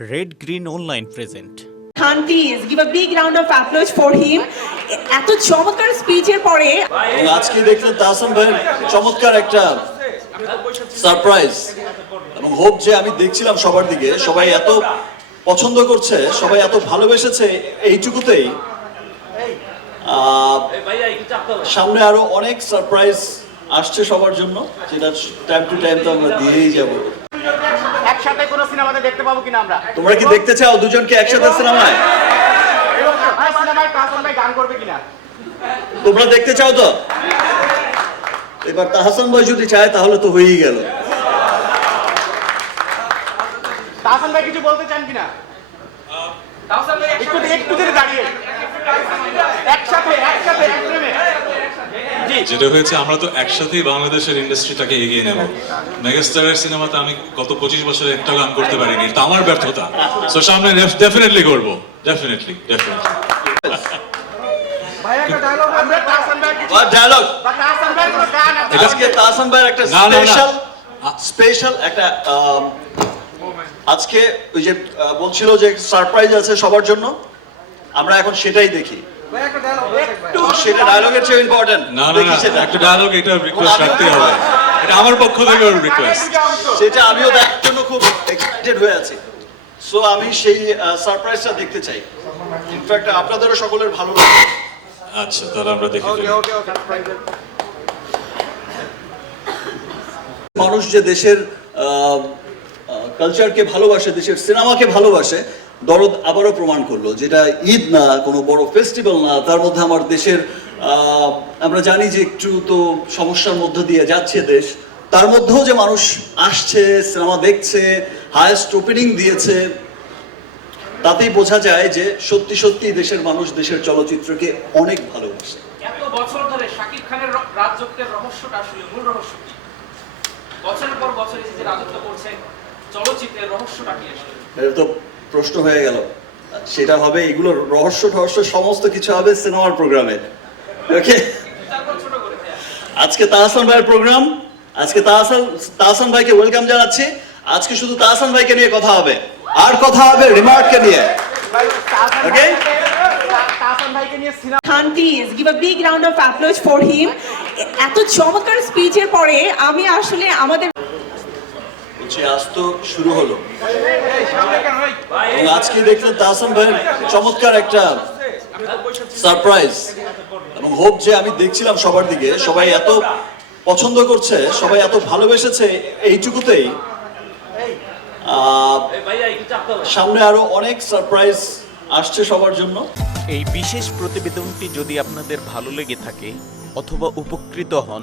Red Green Online present Khan please give a big round of applause for him এত চমৎকার স্পিচের পরে আজকে দেখলেন তাহসান ভাইয়ের চমৎকার একটা সারপ্রাইজ এবং হোপ যে আমি দেখছিলাম সবার দিকে। সবাই এত পছন্দ করছে সবাই এত ভালোবেসেছে এইটুকুতেই। আহ, সামনে আরও অনেক সারপ্রাইজ আসছে সবার জন্য যেটা টাইম টু টাইম তো আমরা দিয়েই যাব। সিনেমাতে দেখতে পাবো কিনা আমরা? তোমরা কি দেখতে চাও দুজনকে একসাথে সিনেমায়? এবং ভাই সিনেমায় তাহসান ভাই গান করবে কিনা? তোমরা দেখতে চাও তো? এবার তাহসান ভাই যদি চায় তাহলে তো হয়েই গেল। তাহসান ভাই কিছু বলতে চান কিনা? একটু একটু দাঁড়িয়ে। একসাথে একসাথে যেটা হয়েছে আমরা তো একসাথেই বাংলাদেশের ইন্ডাস্ট্রিটাকে এগিয়ে নেব। মেগাস্টারের সিনেমাতে আমি গত পঁচিশ বছরে একটা গান করতে পারিনি এটা আমার ব্যর্থতা। সো সামনে ডেফিনেটলি করব। Definitely definitely. স্পেশাল স্পেশাল একটা আজকে ওই যে বলছিল যে সারপ্রাইজ আছে সবার জন্য। আমরা এখন সেটাই দেখি। একটু সেটা ডায়লগের চেয়ে ইম্পর্টেন্ট না না না একটা ডায়লগ এটা রিকোয়েস্ট হবে। এটা আমার পক্ষ থেকে রিকোয়েস্ট সেটা আমিও দেখার জন্য খুব এক্সাইটেড হয়ে আছি। সো আমি সেই সারপ্রাইজটা দেখতে চাই। ইনফ্যাক্ট আপনাদেরও সকলের ভালো লাগবে আচ্ছা তাহলে আমরা দেখে ফেলি। মানুষ যে দেশের কালচারকে ভালোবাসে দেশের সিনেমাকে ভালোবাসে দরদ আবারও প্রমাণ করল যেটা ঈদ না কোনো বড় ফেস্টিভ্যাল না তার মধ্যে আমার দেশের আমরা জানি যে একটু তো সমস্যার মধ্য দিয়ে যাচ্ছে দেশ। তার মধ্যেও যে মানুষ আসছে সিনেমা দেখছে হায়েস্ট ওপেনিং দিয়েছে তাতেই বোঝা যায় যে সত্যি সত্যি দেশের মানুষ দেশের চলচ্চিত্রকে অনেক ভালোবাসে। এত বছর ধরে শাকিব খানের রাজত্বের রহস্যটা আসলে মূল রহস্য কি? বছরের পর বছর যে রাজত্ব করছে চলচ্চিত্রের রহস্যটা কি আসলে? তো প্রশ্ন হয়ে গেল। সেটা হবে, এগুলো রহস্য টহস্য সমস্ত কিছু হবে সিনেমার প্রোগ্রামে। ওকে। আজকে তাহসান ভাইয়ের প্রোগ্রাম। আজকে তাহসান তাহসান ভাইকে ওয়েলকাম জানাচ্ছি। আজকে শুধু তাহসান ভাইকে নিয়ে কথা হবে। আর কথা হবে রিমার্ককে নিয়ে। Please give big of him এত চমৎকার স্পিচের পরে আমি আসলে আমাদের বলছি আজ তো শুরু হলো। আজকে দেখলেন তাহসান ভাইয়ের চমৎকার একটা সারপ্রাইজ। এবং হোপ যে আমি দেখছিলাম সবার দিকে সবাই এত পছন্দ করছে সবাই এত ভালোবেসেছে এইটুকুতেই। আহ, সামনে আরও অনেক সারপ্রাইজ আসছে সবার জন্য। এই বিশেষ প্রতিবেদনটি যদি আপনাদের ভালো লেগে থাকে অথবা উপকৃত হন